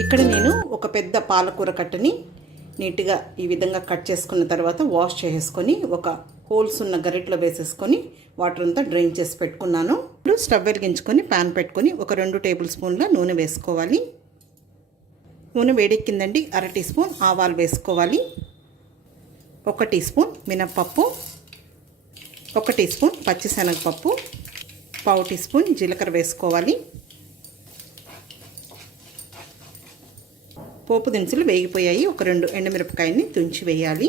ఇక్కడ నేను ఒక పెద్ద పాలకూర కట్టని నీట్గా ఈ విధంగా కట్ చేసుకున్న తర్వాత వాష్ చేసేసుకొని ఒక హోల్స్ ఉన్న గరిటలో వేసేసుకొని వాటర్ అంతా డ్రైన్ చేసి పెట్టుకున్నాను. ఇప్పుడు స్టవ్ వెలిగించుకొని ప్యాన్ పెట్టుకొని ఒక రెండు టేబుల్ స్పూన్ల నూనె వేసుకోవాలి. నూనె వేడెక్కిందండి అర టీ స్పూన్ ఆవాలు వేసుకోవాలి. ఒక టీ స్పూన్ మినప్పప్పు ఒక టీ స్పూన్ పచ్చిశనగపప్పు పావు టీ స్పూన్ జీలకర్ర వేసుకోవాలి. పోపు దినుసులు వేగిపోయాయి. ఒక రెండు ఎండుమిరపకాయని తుంచి వేయాలి.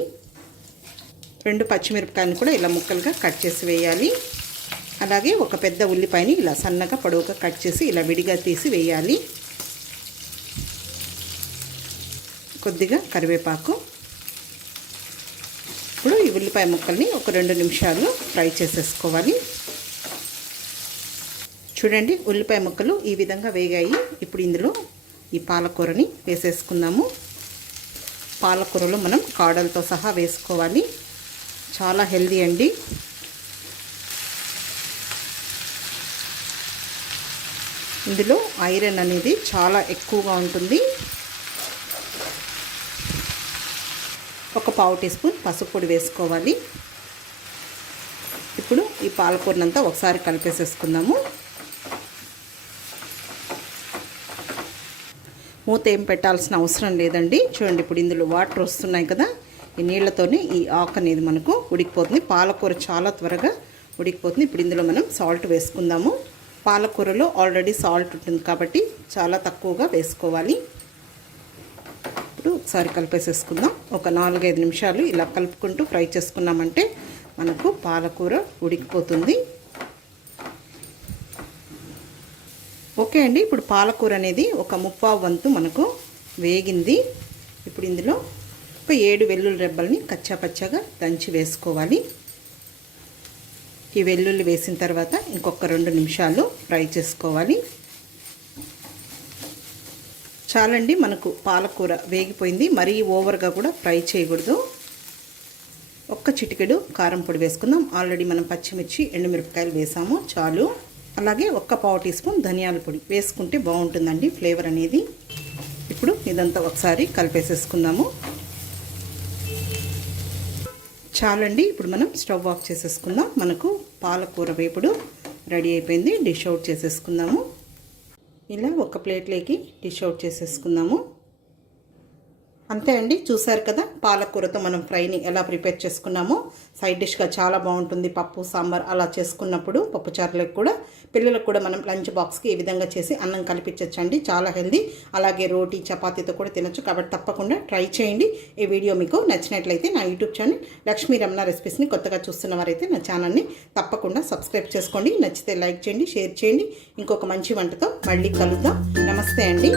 రెండు పచ్చిమిరపకాయని కూడా ఇలా ముక్కలుగా కట్ చేసి వేయాలి. అలాగే ఒక పెద్ద ఉల్లిపాయని ఇలా సన్నగా పొడవుగా కట్ చేసి ఇలా విడిగా తీసి వేయాలి. కొద్దిగా కరివేపాకు. ఇప్పుడు ఈ ఉల్లిపాయ ముక్కల్ని ఒక రెండు నిమిషాలు ఫ్రై చేసేసుకోవాలి. చూడండి ఉల్లిపాయ ముక్కలు ఈ విధంగా వేగాయి. ఇప్పుడు ఇందులో ఈ పాలకూరని వేసేసుకుందాము. పాలకూరలో మనం కాడలతో సహా వేసుకోవాలి. చాలా హెల్దీ అండి. ఇందులో ఐరన్ అనేది చాలా ఎక్కువగా ఉంటుంది. ఒక పావు టీ స్పూన్ పసుపు పొడి వేసుకోవాలి. ఇప్పుడు ఈ పాలకూరనంతా ఒకసారి కలిపేసేసుకుందాము. మూత ఏం పెట్టాల్సిన అవసరం లేదండి. చూడండి ఇప్పుడు ఇందులో వాటర్ వస్తున్నాయి కదా. ఈ నీళ్ళతోనే ఈ ఆకు అనేది మనకు ఉడికిపోతుంది. పాలకూర చాలా త్వరగా ఉడికిపోతుంది. ఇప్పుడు ఇందులో మనం సాల్ట్ వేసుకుందాము. పాలకూరలో ఆల్రెడీ సాల్ట్ ఉంటుంది కాబట్టి చాలా తక్కువగా వేసుకోవాలి. ఇప్పుడు ఒకసారి కలిపేసేసుకుందాం. ఒక నాలుగైదు నిమిషాలు ఇలా కలుపుకుంటూ ఫ్రై చేసుకున్నామంటే మనకు పాలకూర ఉడికిపోతుంది. ఓకే అండి ఇప్పుడు పాలకూర అనేది ఒక ముప్పావు వంతు మనకు వేగింది. ఇప్పుడు ఇందులో ఒక ఏడు వెల్లుల్లి రెబ్బల్ని కచ్చాపచ్చాగా దంచి వేసుకోవాలి. ఈ వెల్లుల్లి వేసిన తర్వాత ఇంకొక రెండు నిమిషాలు ఫ్రై చేసుకోవాలి. చాలండి మనకు పాలకూర వేగిపోయింది. మరీ ఓవర్గా కూడా ఫ్రై చేయకూడదు. ఒక్క చిటికెడు కారం పొడి వేసుకుందాం. ఆల్రెడీ మనం పచ్చిమిర్చి ఎండుమిరపకాయలు వేసాము. చాలు. అలాగే ఒక్క పావు టీ స్పూన్ ధనియాల పొడి వేసుకుంటే బాగుంటుందండి ఫ్లేవర్ అనేది. ఇప్పుడు ఇదంతా ఒకసారి కలిపేసేసుకుందాము. చాలండి ఇప్పుడు మనం స్టవ్ ఆఫ్ చేసేసుకుందాం. మనకు పాలకూర వేపుడు రెడీ అయిపోయింది డిష్ అవుట్ చేసేసుకుందాము. ఇలా ఒక ప్లేట్లోకి డిష్ అవుట్ చేసేసుకుందాము. అంతే అండి చూసారు కదా పాలకూరతో మనం ఫ్రైని ఎలా ప్రిపేర్ చేసుకున్నామో. సైడ్ డిష్గా చాలా బాగుంటుంది పప్పు సాంబార్ అలా చేసుకున్నప్పుడు పప్పు చారులకు కూడా. పిల్లలకు కూడా మనం లంచ్ బాక్స్కి ఈ విధంగా చేసి అన్నం కల్పించచ్చండి చాలా హెల్దీ. అలాగే రోటీ చపాతీతో కూడా తినొచ్చు కాబట్టి తప్పకుండా ట్రై చేయండి. ఈ వీడియో మీకు నచ్చినట్లయితే నా యూట్యూబ్ ఛానల్ లక్ష్మీ రమణ రెసిపీస్ని కొత్తగా చూస్తున్న వారైతే నా ఛానల్ని తప్పకుండా సబ్స్క్రైబ్ చేసుకోండి. నచ్చితే లైక్ చేయండి షేర్ చేయండి. ఇంకొక మంచి వంటతో మళ్ళీ కలుద్దాం. నమస్తే అండి.